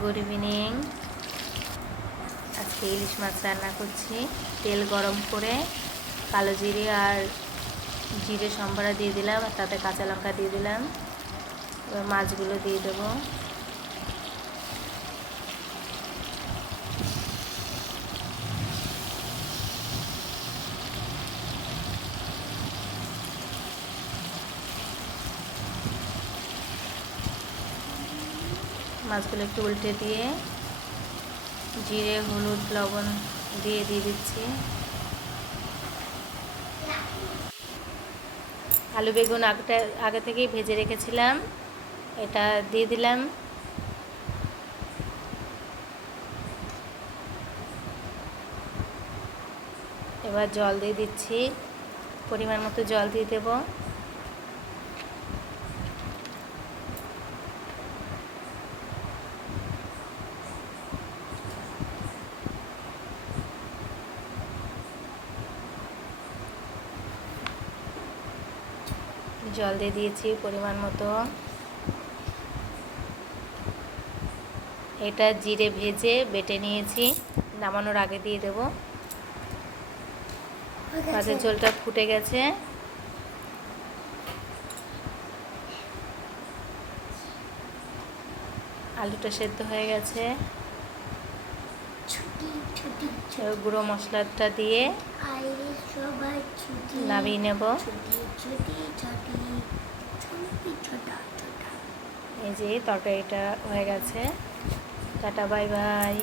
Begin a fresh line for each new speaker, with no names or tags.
Good evening আজকে ইলিশ মাছ রান্না করছি। তেল গরম করে কালো জিরে আর জিরে সম্ভারা দিয়ে দিলাম আর তাতে কাঁচা লঙ্কা দিয়ে দিলাম। এবার মাছগুলো দিয়ে দেবো। মাছগুলো একটু উল্টে দিয়ে জিরে, হলুদ, লবণ দিয়ে দিয়ে দিচ্ছি। আলু বেগুন আগটা, আগে থেকেই ভেজে রেখেছিলাম। এটা দিয়ে দিলাম। এবার জল দিয়ে দিচ্ছি। পরিমাণ মতো জল দিয়ে দেবো। জল দিয়ে দিয়েছি পরিমাণ মতো। এটা জিরে ভেজে বেটে নিয়েছি। নামানোর আগে দিয়ে দেব। মাছের ঝোলটা ফুটে গেছে। আলুটা সেদ্ধ হয়ে গেছে। গুঁড়ো মশলাটা দিয়ে নামিয়ে নেব। এই যে তরকারিটা হয়ে গেছে। Tata bye bye.